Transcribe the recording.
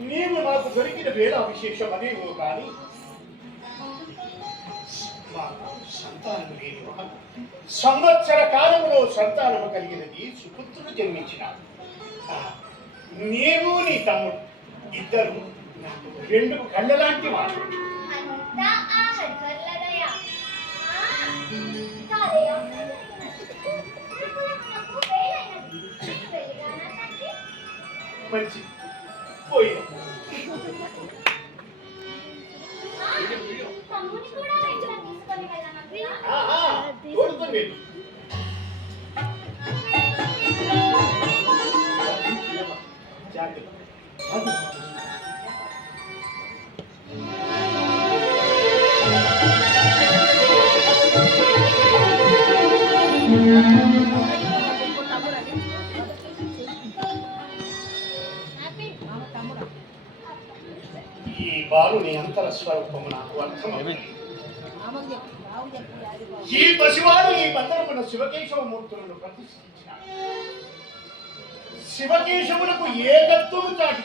నీవు నాకు దొరికిన వేళ విశేషం అదేమో కానీ మాకు సంతానం లేని వాడు సంవత్సర కాలంలో సంతానము కలిగినది సుపుత్రుడు జన్మించిన నీవు నీ తమ్ముడు ఇద్దరు నాకు రెండు కళ్ళ లాంటి వాడు. మంచి పోయిన కోరుకొని జాగ్రత్త. ఈ బాలుని అంతర స్వరూపము నాకు అర్థమైంది. ఈ పసివాడు ఈ బంధనమున శివకేశవమూర్తులను ప్రతిష్ఠించినాడు. శివకేశవులకు ఏకత్వము చాటి